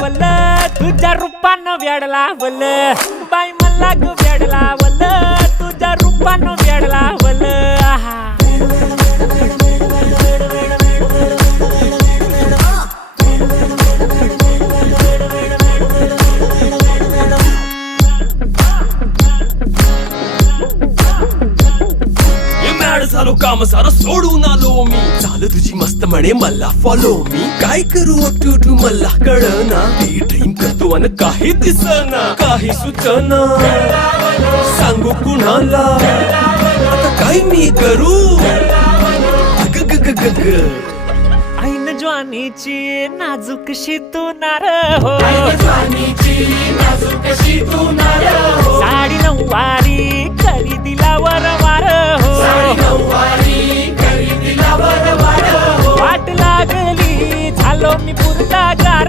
वल तुझ्या रूपानं वेडला वल बाई मला ग वेडला वल तुझ्या रूपानं वेडला वल आहा झालो काम सारा सोडून आलो मी झालं तुझी मस्त म्हणे मला फॉलो मी काय करू टू मला कळना ती ड्रीम करतो आणि काही दिसना काही सुचना सांगू कुणाला आता काय मी करू ग ग ग ग ग ऐन ज्वानीची नाजूकशी तू नार हो साडी नऊवारी करी दिला वरवार हो वाट लागली झालो मी पुरता गार